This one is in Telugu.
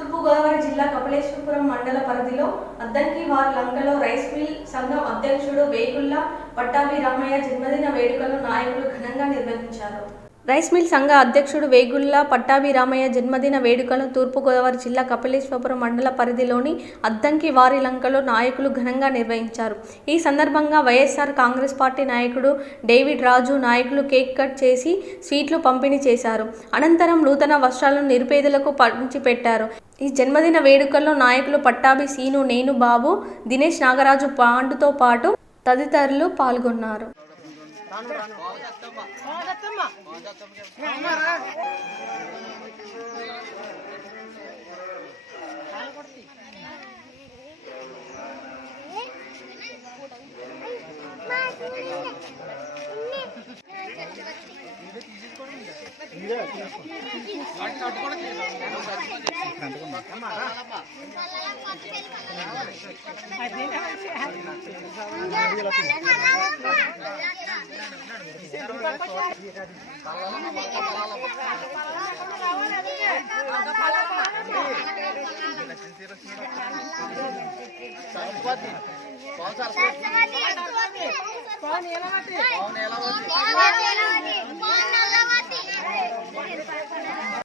తూర్పు గోదావరి జిల్లా కపిలేశ్వరపురం మండల పరిధిలో అద్దంకివారిలంకలో రైస్ మిల్ సంఘం అధ్యక్షుడు వేగుళ్ల పట్టాభి రామయ్య జన్మదిన వేడుకలు నాయకులు ఘనంగా నిర్వహించారు. రైస్ మిల్ సంఘ అధ్యక్షుడు వేగుళ్ల పట్టాభి రామయ్య జన్మదిన వేడుకలను తూర్పుగోదావరి జిల్లా కపిలేశ్వరపురం మండల పరిధిలోని అద్దంకివారిలంకలో నాయకులు ఘనంగా నిర్వహించారు. ఈ సందర్భంగా వైఎస్ఆర్ కాంగ్రెస్ పార్టీ నాయకుడు డేవిడ్ రాజు నాయకులు కేక్ కట్ చేసి స్వీట్లు పంపిణీ చేశారు. అనంతరం నూతన వస్త్రాలను నిరుపేదలకు పంచిపెట్టారు. ఈ జన్మదిన వేడుకల్లో నాయకులు పట్టాభి సీను, నేను బాబు, దినేష్, నాగరాజు, పాండుతో పాటు తదితరులు పాల్గొన్నారు.